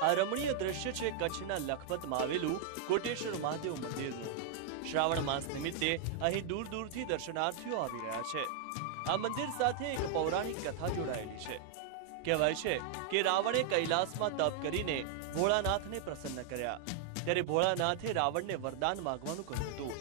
આ રમણીય દ્રશ્ય છે કચ્છના લખપતમાં આવેલું કોટેશ્વર મહાદેવ મંદિરનું। શ્રાવણ માસ નિમિત્તે અહીં દૂર દૂરથી દર્શનાર્થીઓ આવી રહ્યા છે। આ મંદિર સાથે એક પૌરાણિક કથા જોડાયેલી છે। કહેવાય છે કે રાવણે કૈલાસમાં તપ કરીને ભોળાનાથને પ્રસન્ન કર્યા, ત્યારે ભોળાનાથે રાવણને વરદાન માંગવાનું કહ્યું હતું।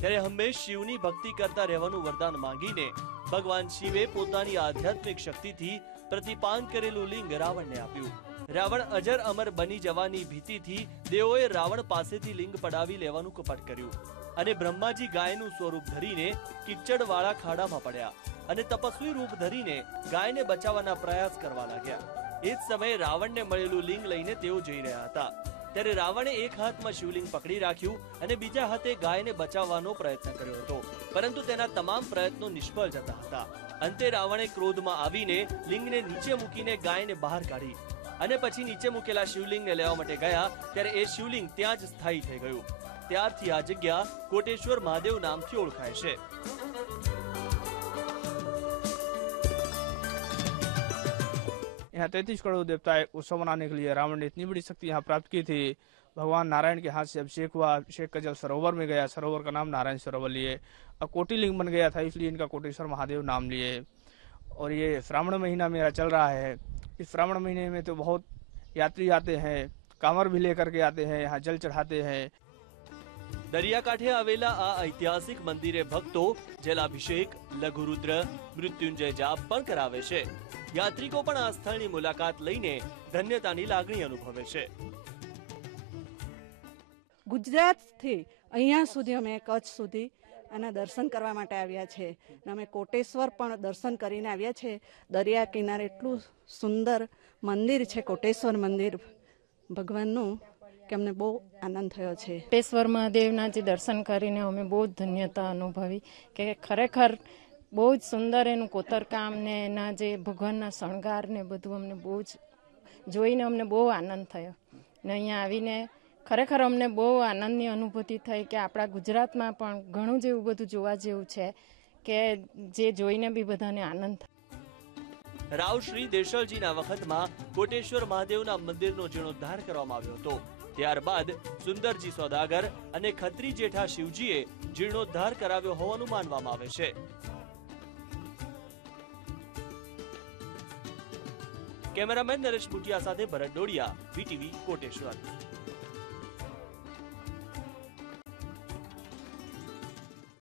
ત્યારે હંમેશ શિવની ભક્તિ કરતા રહેવાનું વરદાન માંગીને ભગવાન શિવે પોતાની આધ્યાત્મિક શક્તિથી પ્રતિપાન કરેલું લિંગ રાવણને આપ્યું। રાવણ અજર અમર બની જવાની ભીતિથી દેવોએ રાવણ પાસેથી લિંગ પડાવી લેવાનું કપટ કર્યું અને બ્રહ્માજી ગાયનું સ્વરૂપ ધરીને કિચડવાળા ખાડામાં પડ્યા અને તપસ્વી રૂપ ધરીને ગાયને બચાવવાના પ્રયાસ કરવા લાગ્યા। એ જ સમયે રાવણને મળેલું લિંગ લઈને તેઓ જઈ રહ્યા હતા, ત્યારે રાવણે એક હાથમાં શિવલિંગ પકડી રાખ્યું અને બીજા હાથે ગાયને બચાવવાનો પ્રયત્ન કર્યો હતો, પરંતુ તેના તમામ પ્રયત્નો નિષ્ફળ જતા હતા। અંતે રાવણે ક્રોધમાં આવીને લિંગને નીચે મૂકીને ગાયને બહાર કાઢી અને પછી નીચે મૂકેલા શિવલિંગને લેવા માટે ગયા, ત્યારે એ શિવલિંગ ત્યાં જ સ્થાયી થઈ ગયું। ત્યારથી આ જગ્યા કોટેશ્વર મહાદેવ નામથી ઓળખાય છે। यहाँ 33 करोड़ देवता उत्सव मनाने के लिए रावण ने इतनी बड़ी शक्ति यहाँ प्राप्त की थी। भगवान नारायण के हाथ से अभिषेक हुआ, अभिषेक का जल सरोवर में गया, सरोवर का नाम नारायण सरोवर लिए, और कोटिलिंग बन गया था, इसलिए इनका कोटेश्वर महादेव नाम लिए। और ये श्रावण महीना मेरा चल रहा है। इस श्रावण महीने में तो बहुत यात्री आते हैं, कांवर भी लेकर के आते हैं, यहाँ जल चढ़ाते हैं। दरियाकांठे आवेला आ ऐतिहासिक मंदिरे भक्तो जलाभिषेक, लघुरुद्र, मृत्युंजय जाप पण करावे छे। यात्रिको पण आ स्थळनी मुलाकात लईने धन्यतानी लागणी अनुभवे छे। गुजरातथी अहींया सुधी अमे कच्छ सुधी आना दर्शन करवा माटे आव्या छे। अमे कोटेश्वर पण दर्शन करीने आव्या छे। दरिया किनारे एटलुं सुंदर मंदिर छे कोटेश्वर मंदिर भगवाननुं કે અમને બહુ આનંદ થયો છે। કોટેશ્વર મહાદેવના જે દર્શન કરીને અમે બહુ જ ધન્યતા અનુભવી કે ખરેખર બહુ જ સુંદર એનું કોતરકામ ને એના જે ભગવાનના શણગાર ને બધું અમને બહુ જ જોઈને અમને બહુ આનંદ થયો ને અહીંયા આવીને ખરેખર અમને બહુ આનંદની અનુભૂતિ થઈ કે આપણા ગુજરાતમાં પણ ઘણું જ એવું બધું જોવા જેવું છે કે જે જોઈને બી બધાને આનંદ થાય। રાવ શ્રી દેશલજીના વખતમાં કોટેશ્વર મહાદેવના મંદિરનો જીર્ણોદ્ધાર કરવામાં આવ્યો હતો। ત્યારબાદ સુંદરજી સોદાગર અને ખત્રી જેઠા શિવજીએ જીર્ણોદ્ધાર કરાવ્યો હોવાનું માનવામાં આવે છે। કેમેરામેન નરેશ બુટિયા સાથે ભરત ડોડિયા, વીટીવી કોટેશ્વર।